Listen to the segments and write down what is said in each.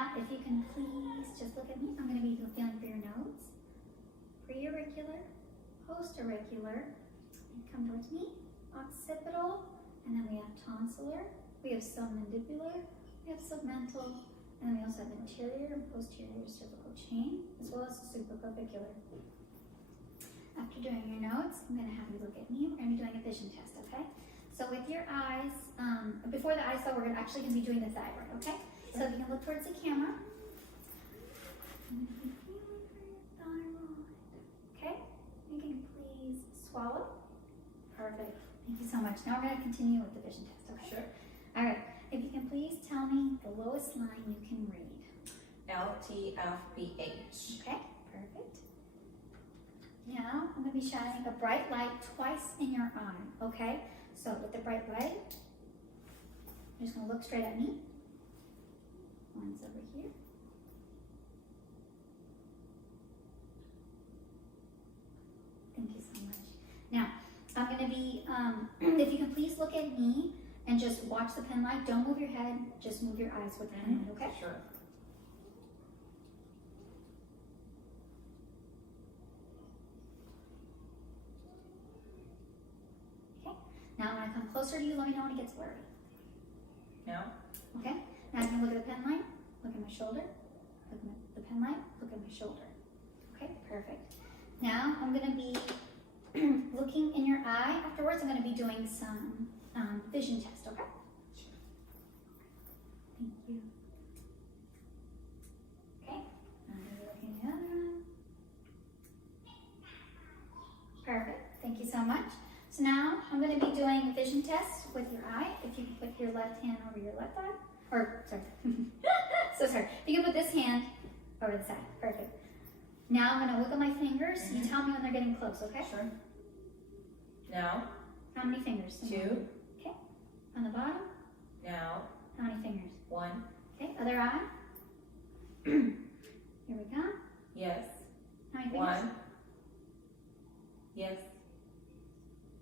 Now, if you can please just look at me, I'm going to be feeling for your nose. Pre-auricular, post-auricular. Come towards me. Occipital, and then we have tonsillar. We have submandibular. We have submental, and then we also have anterior and posterior cervical chain, as well as the supraclavicular. After doing your notes, I'm going to have you look at me. We're going to be doing a vision test, okay? So with your eyes, before the eyes though, we're actually going to be doing the thyroid, okay? So if you can look towards the camera. I'm going to be feeling for your thyroid. Okay? You can please swallow. Perfect. Thank you so much. Now we're going to continue with the vision test, okay? Sure. All right. If you can please tell me the lowest line you can read. LTFBH. Okay? Perfect. Now I'm going to be shining a bright light twice in your eye, okay? So with the bright light, you're just going to look straight at me. One's over here. Thank you so much. Now, I'm going to be, if you can please look at me and just watch the pen light. Don't move your head, just move your eyes with the pen light, okay? Sure. Okay. Now when I come closer to you, let me know when it gets blurry. No. Okay? Now you can look at the pen light, look at my shoulder, look at the pen light, look at my shoulder. Okay, perfect. Now I'm going to be looking in your eye. Afterwards, I'm going to be doing some vision test, okay? Sure. Thank you. Okay, I'm going to be looking at the other eye. Perfect. Thank you so much. So now I'm going to be doing a vision test with your eye. If you can put your left hand over your left eye. Or, sorry. So sorry. If you can put this hand over the side. Perfect. Now I'm going to look at my fingers. You tell me when they're getting close, okay? Sure. Now. How many fingers? 2. Okay. On the bottom? Now. How many fingers? 1. Okay. Other eye? Here we go. Yes. How many fingers? 1. Yes.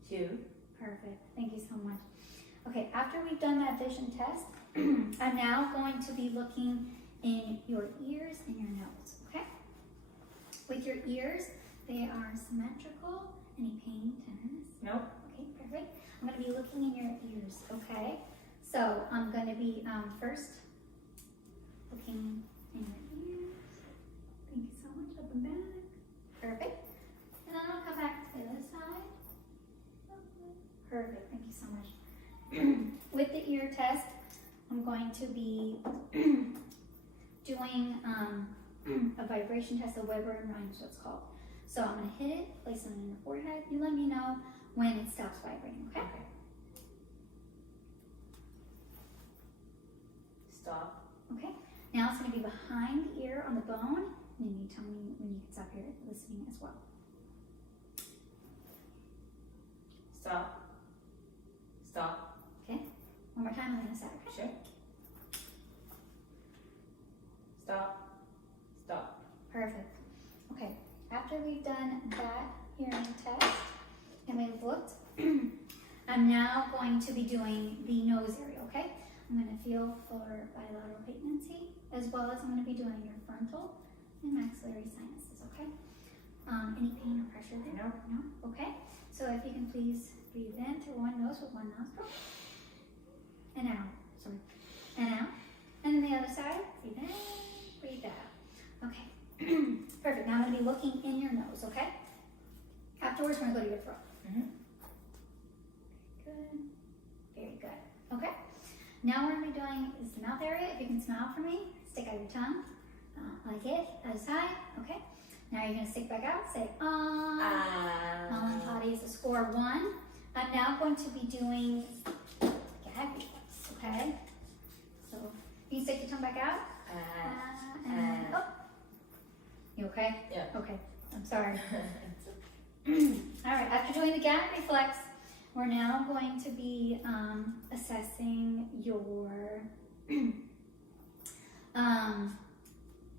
2. Perfect. Thank you so much. Okay. After we've done that vision test, I'm now going to be looking in your ears and your nose, okay? With your ears, they are symmetrical. Any pain, tenderness? Nope. Okay, perfect. I'm going to be looking in your ears, okay? So I'm going to be first looking in your ears. Thank you so much. Up and back. Perfect. And then I'll come back to the other side. Perfect. Thank you so much. With the ear test, I'm going to be doing a vibration test, a Weber and Rhymes, what's called. So I'm going to hit it, place it on your forehead. You let me know when it stops vibrating, okay? Okay. Stop. Okay. Now it's going to be behind the ear on the bone, and then you tell me when you can stop here listening as well. Stop. Stop. Okay. One more time on the other side, okay? Sure. Stop. Stop. Perfect. Okay. After we've done that hearing test and we've looked, I'm now going to be doing the nose area, okay? I'm going to feel for bilateral patency, as well as I'm going to be doing your frontal and maxillary sinuses, okay? Any pain or pressure there? No. No? Okay. So if you can please breathe in through one nose with one nostril. And out. Sorry. And out. And then the other side. Breathe in, breathe out. Okay. Perfect. Now I'm going to be looking in your nose, okay? Afterwards, we're going to go to your throat. Good. Very good. Okay. Now what we're going to be doing is the mouth area. If you can smile for me, stick out your tongue. Like it. Other side. Okay. Now you're going to stick back out. Say, Melon potty is a score 1. I'm now going to be doing gag reflex, okay? So you can stick your tongue back out. And oh. You okay? Yeah. Okay. I'm sorry. All right. After doing the gag reflex, we're now going to be assessing your. Let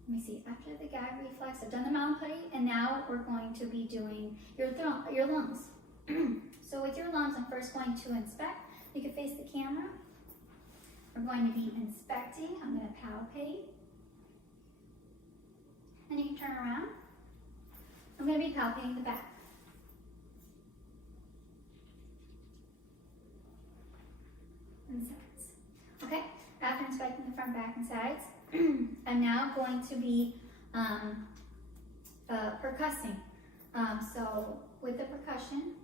me see. After the gag reflex, I've done the mountain putty, and now we're going to be doing your lungs. So with your lungs, I'm first going to inspect. You can face the camera. We're going to be inspecting. I'm going to palpate And you can turn around. I'm going to be palpating the back. And sides. Okay, after inspecting the front, back, and sides, I'm now going to be percussing. So with the percussion,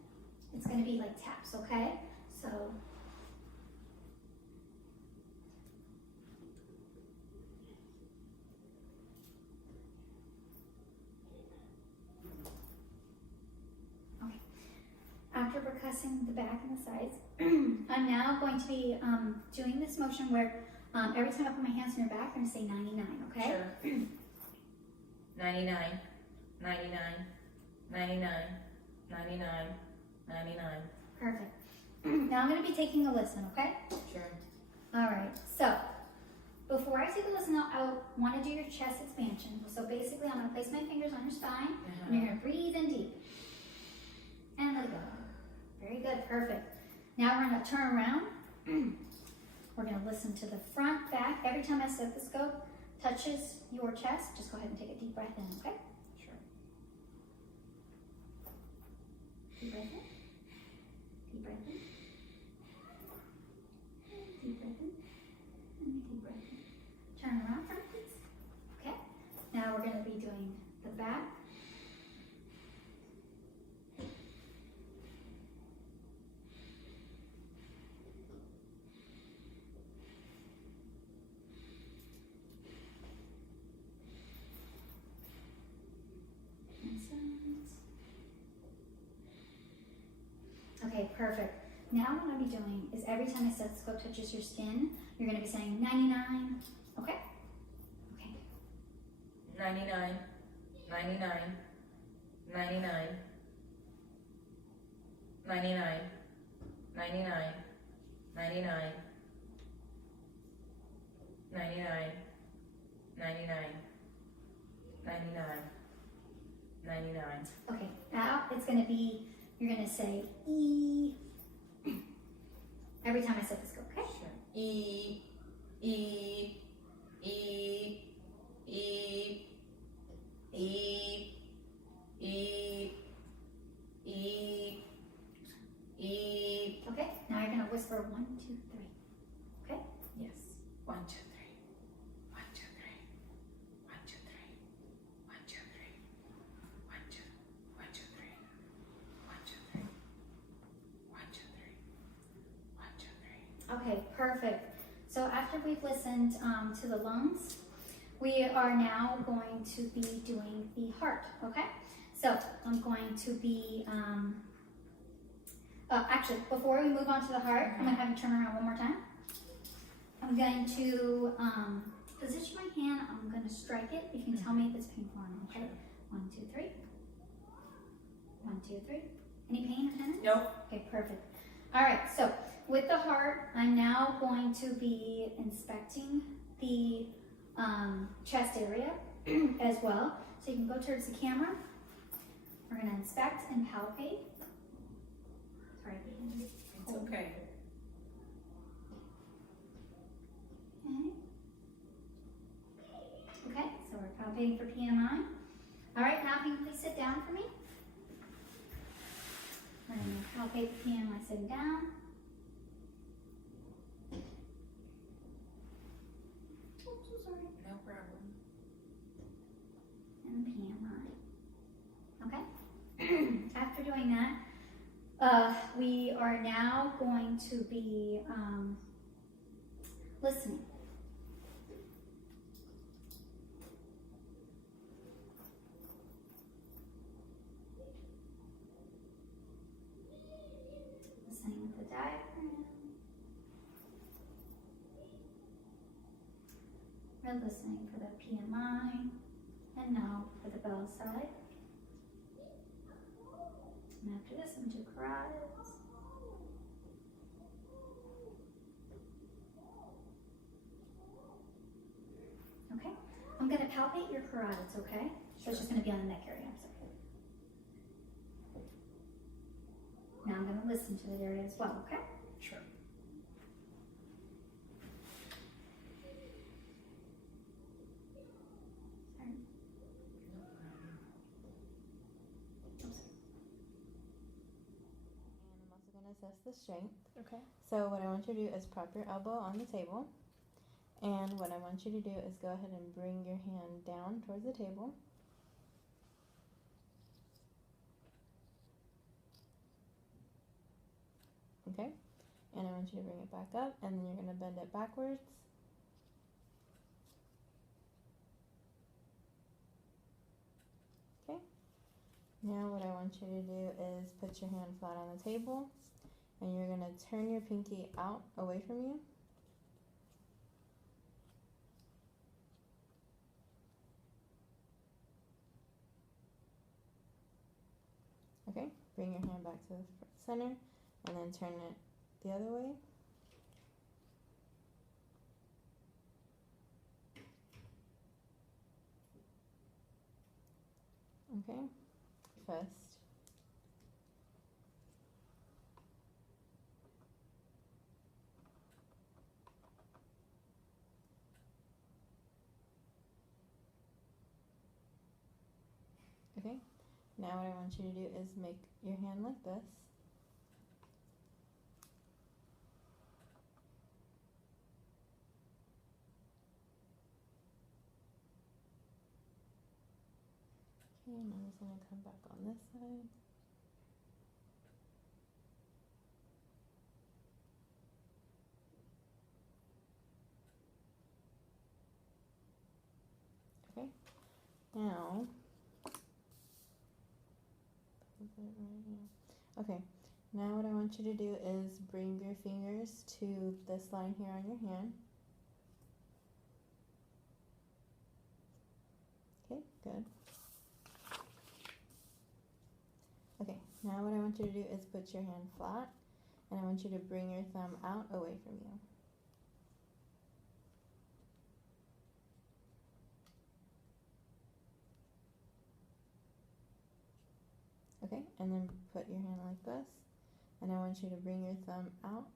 it's going to be like taps, okay? So okay. After percussing the back and the sides, I'm now going to be doing this motion where every time I put my hands on your back, I'm going to say 99, okay? Sure. 99, 99, 99, 99, 99. Perfect. Now I'm going to be taking a listen, okay? Sure. All right, so before I take a listen, I want to do your chest expansion. So basically, I'm going to place my fingers on your spine, and you're going to breathe in deep. And let it go. Very good, perfect. Now we're going to turn around. We're going to listen to the front, back. Every time my stethoscope touches your chest, just go ahead and take a deep breath in, okay? Sure. Deep breath in. Deep breath in. Deep breath in. And deep breath in. Turn around for me, please. Okay. Now we're going to be doing the back. Okay, perfect. Now what I'll be doing is every time my stethoscope touches your skin, you're going to be saying 99. Okay? Okay. 99, 99, 99, 99, 99, 99, 99, 99, 99, 99. Okay, now it's going to be, you're going to say E every time I stethoscope, okay? Sure. E, E, E, E, E, E, E, E. Okay, now you're going to whisper 1, 2, 3. Okay? Yes. 1, 2, 3. 1, 2, 3. 1, 2, 3. 1, 2, 3. 1, 2, 1, 2, 3. 1, 2, 3. 1, 2, 3. 1, 2, 3. Okay, perfect. So after we've listened to the lungs, we are now going to be doing the heart, okay? So I'm going to be, actually, before we move on to the heart, I'm going to have you turn around one more time. I'm going to position my hand, I'm going to strike it. You can tell me if it's painful or not, okay? 1, 2, 3. 1, 2, 3. Any pain or tenderness? Nope. Okay, perfect. All right, so with the heart, I'm now going to be inspecting the chest area as well. So you can go towards the camera. We're going to inspect and palpate. Sorry, It's okay. Okay. Okay, so we're palpating for PMI. All right, now can you please sit down for me? I'm going to palpate the PMI sitting down. Oh, so sorry. No problem. And PMI. Okay. After doing that, we are now going to be listening. Listening with the diaphragm. We're listening for the PMI. And now for the bell side. And after this, I'm going to do carotids. Okay. I'm going to palpate your carotids, okay? So it's just going to be on the neck area. I'm sorry. Now I'm going to listen to the area as well, okay? Sure. assess the strength. Okay. So what I want you to do is prop your elbow on the table. And what I want you to do is go ahead and bring your hand down towards the table. Okay? And I want you to bring it back up, and then you're going to bend it backwards. Okay? Now what I want you to do is put your hand flat on the table, and you're going to turn your pinky out away from you. Okay, bring your hand back to the center and then turn it the other way. Okay, fist. Okay, now what I want you to do is make your hand like this. Okay, and I'm just going to come back on this side. Okay, now, okay, now what I want you to do is bring your fingers to this line here on your hand. Okay, good. Okay, now what I want you to do is put your hand flat, and I want you to bring your thumb out away from you. Okay, and then put your hand like this, and I want you to bring your thumb out.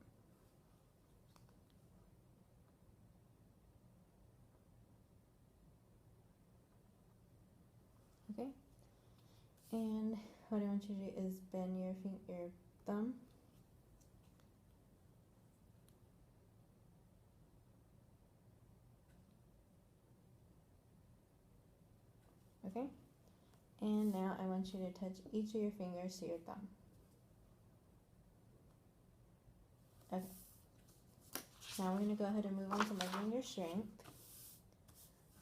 Okay, and what I want you to do is bend your thumb. Okay, and now I want you to touch each of your fingers to your thumb. Okay, now we're going to go ahead and move on to measuring your strength.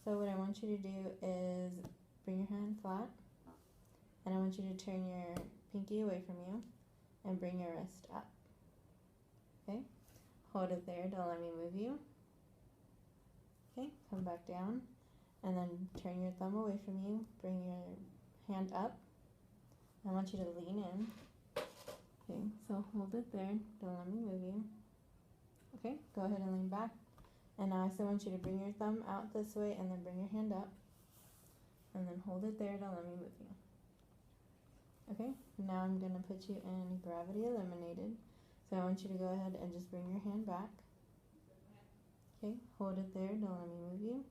So what I want you to do is bring your hand flat, and I want you to turn your pinky away from you and bring your wrist up. Okay, hold it there, don't let me move you. Okay, come back down, and then turn your thumb away from you, bring your hand up. I want you to lean in. Okay, so hold it there, don't let me move you. Okay, go ahead and lean back. And now I still want you to bring your thumb out this way and then bring your hand up. And then hold it there, don't let me move you. Okay, now I'm going to put you in gravity eliminated. So I want you to go ahead and just bring your hand back. Okay, hold it there, don't let me move you.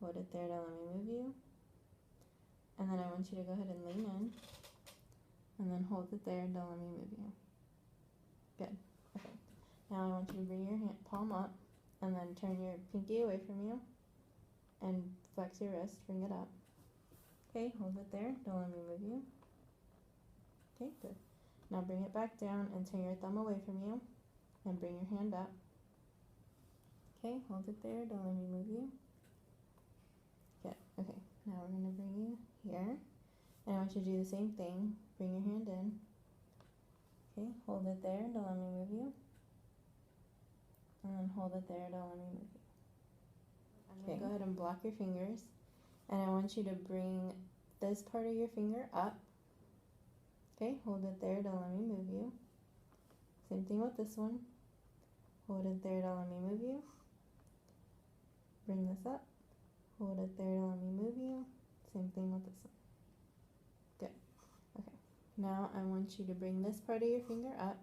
Hold it there, don't let me move you. And then I want you to go ahead and lean in. And then hold it there, don't let me move you. Good, okay. Now I want you to bring your hand, palm up, and then turn your pinky away from you. And flex your wrist, bring it up. Okay, hold it there, don't let me move you. Okay, good. Now bring it back down and turn your thumb away from you. And bring your hand up. Okay, hold it there, don't let me move you. Good, okay. Now we're going to bring you here. And I want you to do the same thing. Bring your hand in. Okay, hold it there, don't let me move you. And then hold it there, don't let me move you. Okay, go ahead and block your fingers. And I want you to bring this part of your finger up. Okay, hold it there, don't let me move you. Same thing with this one. Hold it there, don't let me move you. Bring this up. Hold it there, don't let me move you. Same thing with this one. Good. Okay. Now I want you to bring this part of your finger up.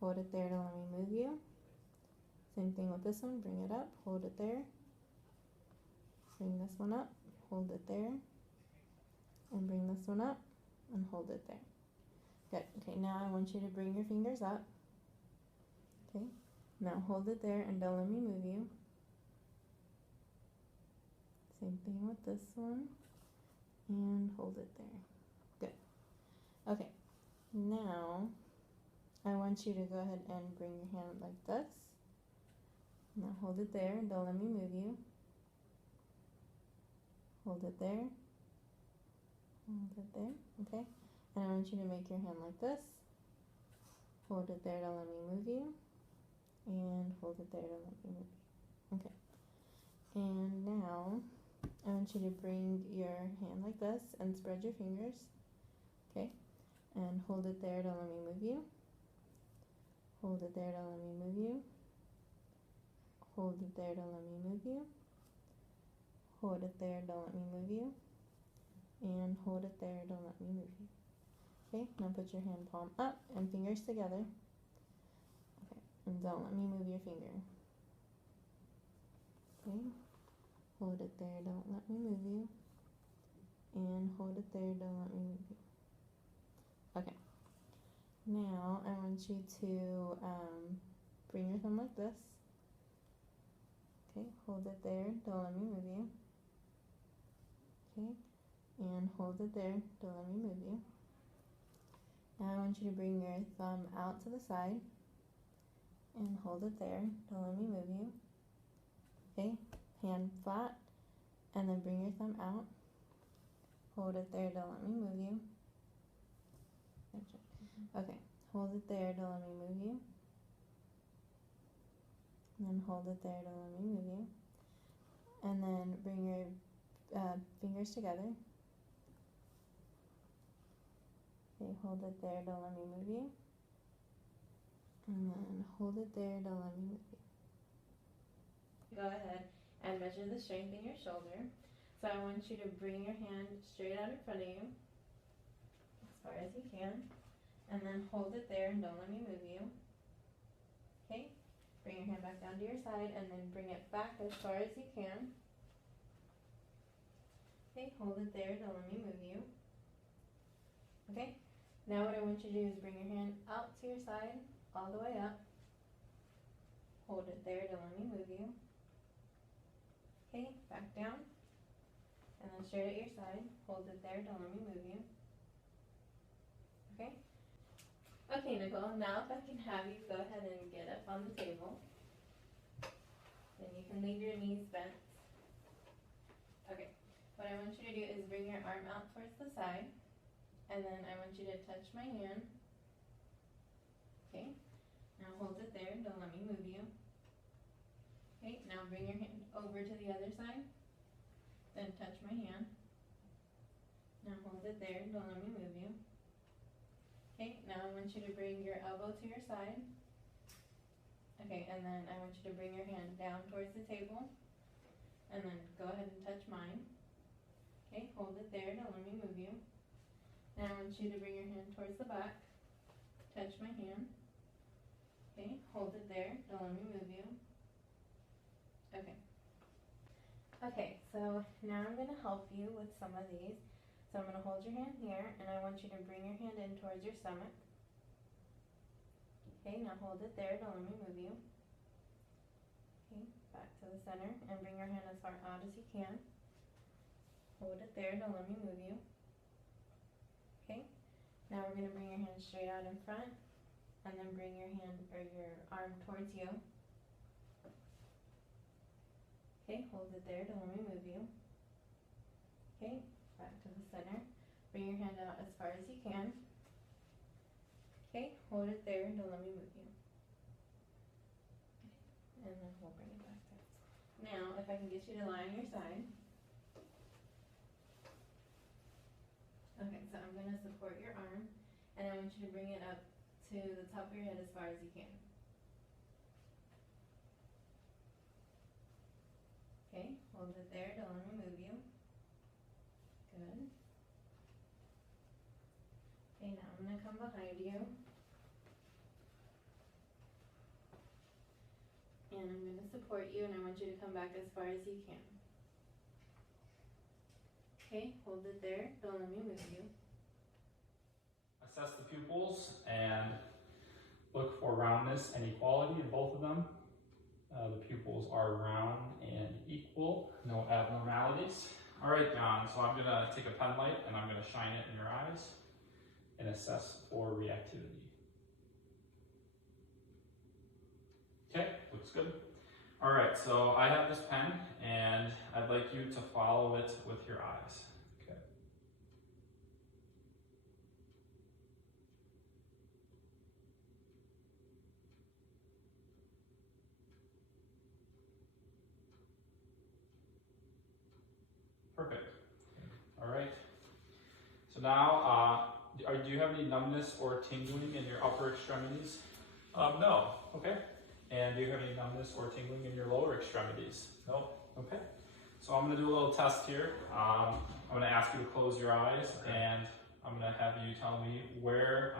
Hold it there, don't let me move you. Same thing with this one. Bring it up. Hold it there. Bring this one up. Hold it there. And bring this one up. And hold it there. Good. Okay, now I want you to bring your fingers up. Okay, now hold it there and don't let me move you. Same thing with this one. And hold it there. Good. Okay, now I want you to go ahead and bring your hand like this. Now hold it there and don't let me move you. Hold it there. Hold it there. Okay. And I want you to make your hand like this. Hold it there, don't let me move you. And hold it there, don't let me move you. Okay. And now I want you to bring your hand like this and spread your fingers. Okay. And hold it there, don't let me move you. Hold it there, don't let me move you. Hold it there, don't let me move you. Hold it there, don't let me move you. And hold it there, don't let me move you. Okay, now put your hand palm up and fingers together. Okay, and don't let me move your finger. Okay, hold it there, don't let me move you. And hold it there, don't let me move you. Okay, now I want you to bring your thumb like this. Okay, hold it there, don't let me move you. Okay, and hold it there, don't let me move you. Now I want you to bring your thumb out to the side and hold it there, don't let me move you. Okay, hand flat, and then bring your thumb out. Hold it there, don't let me move you. Okay, hold it there, don't let me move you. And then hold it there, don't let me move you. And then bring your fingers together. Okay, hold it there, don't let me move you. And then hold it there, don't let me move you. Go ahead and measure the strength in your shoulder. So I want you to bring your hand straight out in front of you, as far as you can. And then hold it there and don't let me move you. Okay, bring your hand back down to your side and then bring it back as far as you can. Okay, hold it there, don't let me move you. Okay, now what I want you to do is bring your hand out to your side, all the way up. Hold it there, don't let me move you. Okay, back down. And then straight at your side, hold it there, don't let me move you. Okay? Okay, Nicole, now if I can have you go ahead and get up on the table. Then you can leave your knees bent. Okay, what I want you to do is bring your arm out towards the side. And then I want you to touch my hand. Okay, now hold it there, don't let me move you. Okay, now bring your hand over to the other side. Then touch my hand. Now hold it there, don't let me move you. Okay, now I want you to bring your elbow to your side. Okay, and then I want you to bring your hand down towards the table. And then go ahead and touch mine. Okay, hold it there, don't let me move you. Now I want you to bring your hand towards the back. Touch my hand. Okay, hold it there, don't let me move you. Okay. Okay, so now I'm going to help you with some of these. So I'm going to hold your hand here, and I want you to bring your hand in towards your stomach. Okay, now hold it there, don't let me move you. Okay, back to the center, and bring your hand as far out as you can. Hold it there, don't let me move you. Okay, now we're going to bring your hand straight out in front, and then bring your hand or your arm towards you. Okay, hold it there, don't let me move you. Okay, back to the center. Bring your hand out as far as you can. Okay, hold it there, don't let me move you. Okay, and then we'll bring it back there. Now, if I can get you to lie on your side. Okay, so I'm going to support your arm, and I want you to bring it up to the top of your head as far as you can. Okay, hold it there, don't let me move you. Good. Okay, now I'm going to come behind you. And I'm going to support you, and I want you to come back as far as you can. Okay, hold it there, don't let me move you. assess the pupils and look for roundness and equality in both of them. The pupils are round and equal, no abnormalities. All right, John, so I'm gonna take a pen light and I'm gonna shine it in your eyes and assess for reactivity. Okay, looks good. All right, so I have this pen and I'd like you to follow it with your eyes. Okay. Perfect. All right. So now, do you have any numbness or tingling in your upper extremities? No. Okay. And do you have any numbness or tingling in your lower extremities? No. Okay. So I'm going to do a little test here. I'm going to ask you to close your eyes, and I'm going to have you tell me where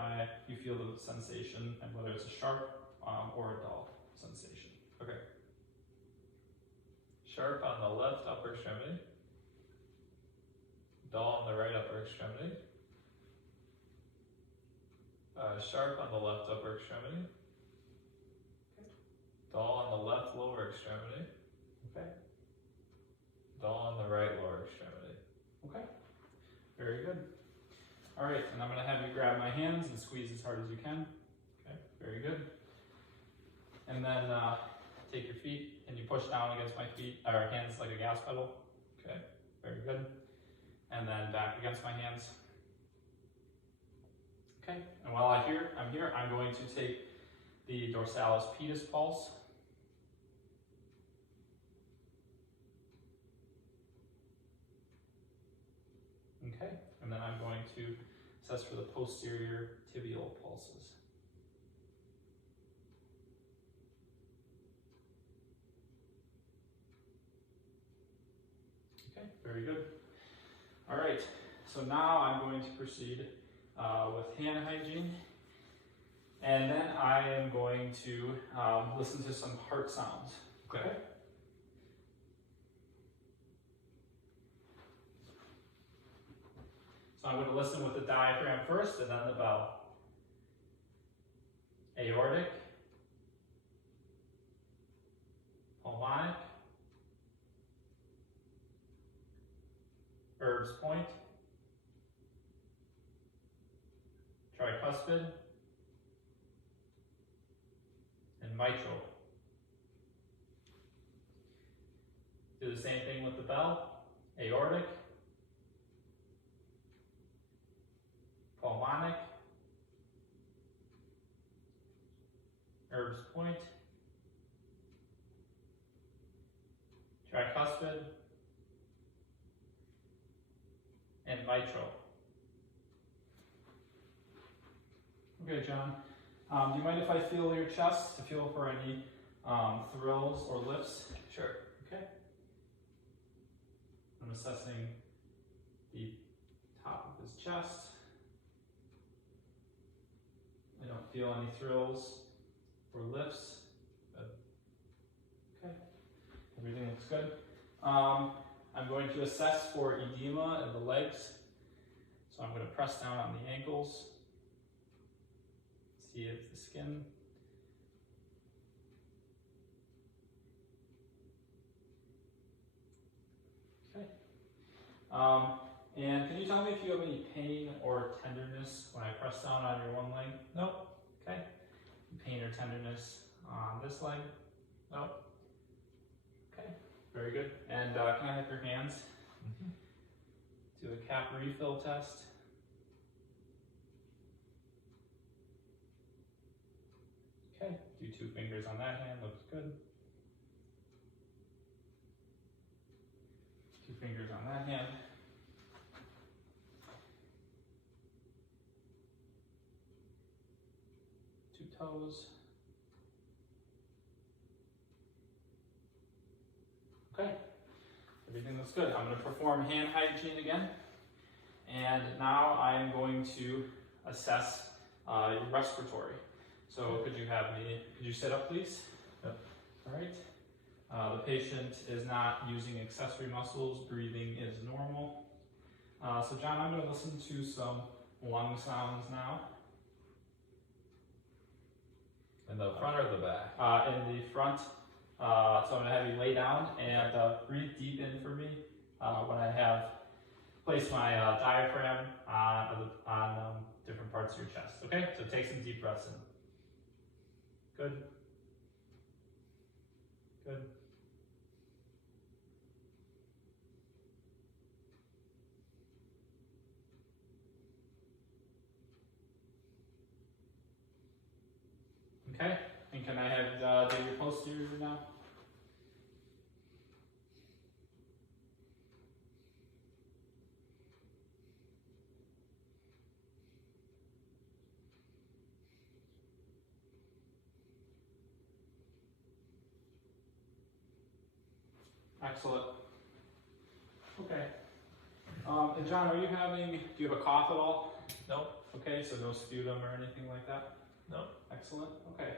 you feel the sensation and whether it's a sharp or a dull sensation. Okay. Sharp on the left upper extremity. Dull on the right upper extremity. Sharp on the left upper extremity. Dull on the left lower extremity. Okay. Dull on the right lower extremity. Okay. Very good. All right, and I'm going to have you grab my hands and squeeze as hard as you can. Okay. Very good. And then take your feet and you push down against my feet or hands like a gas pedal. Okay. Very good. And then back against my hands. Okay. And while I'm here, I'm going to take the dorsalis pedis pulse. Okay, and then I'm going to assess for the posterior tibial pulses. Okay, very good. All right, so now I'm going to proceed with hand hygiene. And then I am going to listen to some heart sounds. Okay? So I'm going to listen with the diaphragm first and then the bell. Aortic, pulmonic, Erb's point, tricuspid, and mitral. Do the same thing with the bell. Aortic, pulmonic, Erb's point, tricuspid, and mitral. Okay, John. Do you mind if I feel your chest to feel for any thrills or lifts? Sure. Okay. I'm assessing the top of his chest. I don't feel any thrills or lifts. Good. Okay. Everything looks good. I'm going to assess for edema in the legs. So I'm going to press down on the ankles. See if the skin. Okay. And can you tell me if you have any pain or tenderness when I press down on your one leg? Nope. Okay. Pain or tenderness on this leg? Nope. Okay. Very good. And can I have your hands? Mm-hmm. Do a cap refill test. Okay, do 2 fingers on that hand, looks good. 2 fingers on that hand. Two toes. Okay, everything looks good. I'm going to perform hand hygiene again. And now I am going to assess your respiratory. So could you sit up, please? Yep. All right. The patient is not using accessory muscles. Breathing is normal. So John, I'm going to listen to some lung sounds now. In the front or the back? In the front. So I'm going to have you lay down and breathe deep in for me when I have placed my diaphragm on different parts of your chest. Okay, so take some deep breaths in. Good. Good. Okay, and can I have do your posterior now? Excellent. Okay. And John, do you have a cough at all? No. Okay, so no sputum or anything like that? No. Excellent. Okay.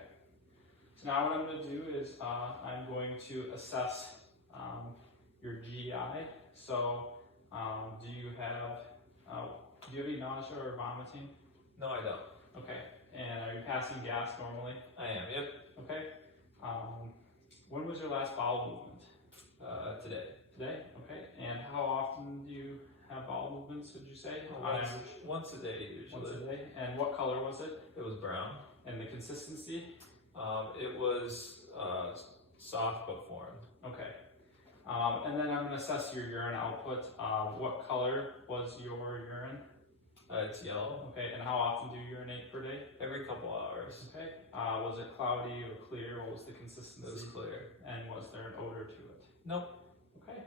So now what I'm going to do is I'm going to assess your GI. So do you have any nausea or vomiting? No, I don't. Okay. And are you passing gas normally? I am, yep. Okay. When was your last bowel movement? Today. Today? Okay. And how often do you have bowel movements, would you say? On average? Once a day, usually. Once a day. And what color was it? It was brown. And the consistency? It was soft but formed. Okay. And then I'm going to assess your urine output. What color was your urine? It's yellow. Okay. And how often do you urinate per day? Every couple hours. Okay. Was it cloudy or clear? What was the consistency? It was clear. And was there an odor to it? Nope. Okay.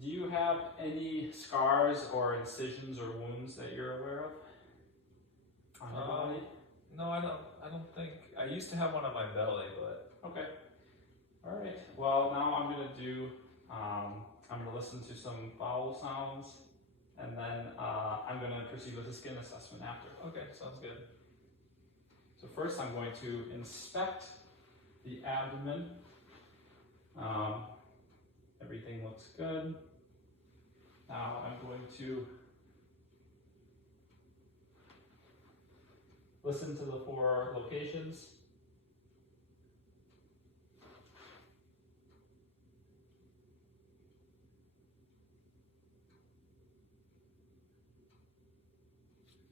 Do you have any scars or incisions or wounds that you're aware of on your body? No, I don't think. I used to have one on my belly, but Okay. All right. Well, now I'm going to do. I'm going to listen to some vowel sounds, and then I'm going to proceed with a skin assessment after. okay, sounds good. So first, I'm going to inspect the abdomen. Everything looks good. Now I'm going to listen to the 4 locations.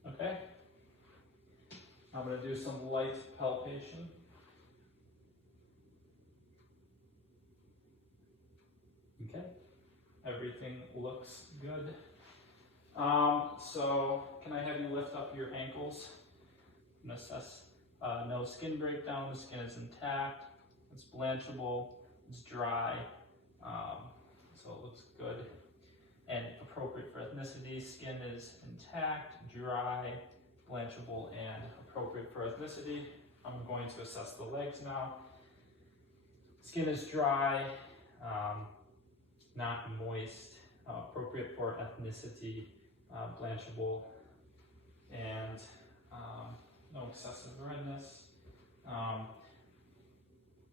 Okay. I'm going to do some light palpation. Okay. Everything looks good. So can I have you lift up your ankles and assess? No skin breakdown, the skin is intact, it's blanchable, it's dry, so it looks good and appropriate for ethnicity. Skin is intact, dry, blanchable, and appropriate for ethnicity. I'm going to assess the legs now. Skin is dry, not moist, appropriate for ethnicity, blanchable, and no excessive redness.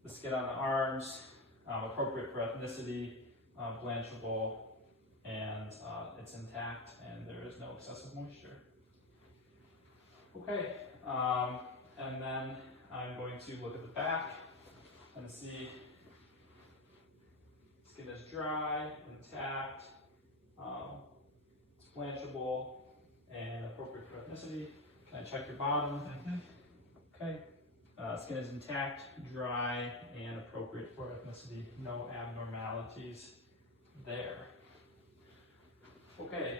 The skin on the arms, appropriate for ethnicity, blanchable, and it's intact, and there is no excessive moisture. Okay, and then I'm going to look at the back and see skin is dry, intact, it's blanchable, and appropriate for ethnicity. Can I check your bottom? Okay. Skin is intact, dry, and appropriate for ethnicity. No abnormalities there. Okay.